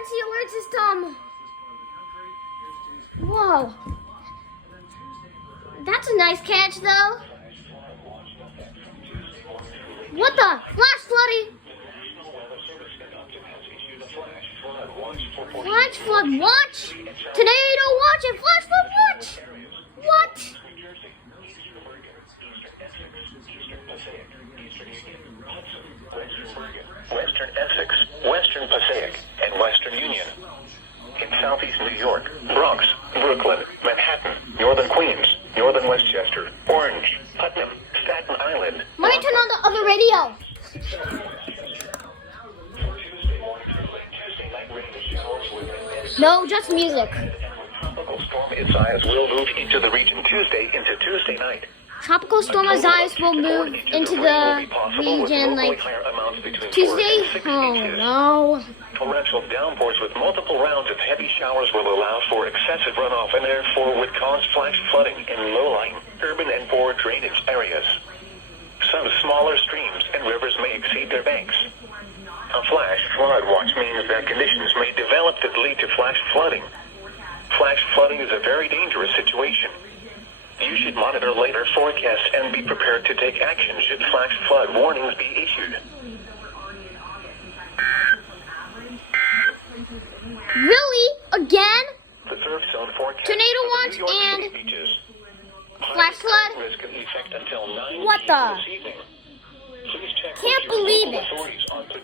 emergency alert system. Whoa. That's a nice catch, though. What the? Flash flooding. Flash flood watch. Tornado watch and flash flood watch. What? Western Essex, Western Passaic, and Western Union. In southeast New York, Bronx, Brooklyn, Manhattan, northern Queens, northern Westchester, Orange, Putnam, Staten Island. Let me turn on the other radio. No, just music. Tropical storm Isaias will move into the region Tuesday night. Tropical storm Isaias will move into the region like Tuesday. Oh no. Torrential downpours with multiple rounds of heavy showers will allow for excessive runoff and therefore would cause flash flooding in low-lying, urban and poor drainage areas. Some smaller streams and rivers may exceed their banks. A flash flood watch means that conditions may develop that lead to flash flooding. Flash flooding is a very dangerous situation. You should monitor later forecasts and be prepared to take action should flash flood warnings be issued. Really? Again? The third zone forecast Tornado for watch the New York and City beaches. flash flood? Risk in effect until 9 What p.m. the? this evening. Please check Can't with your believe local it. authorities on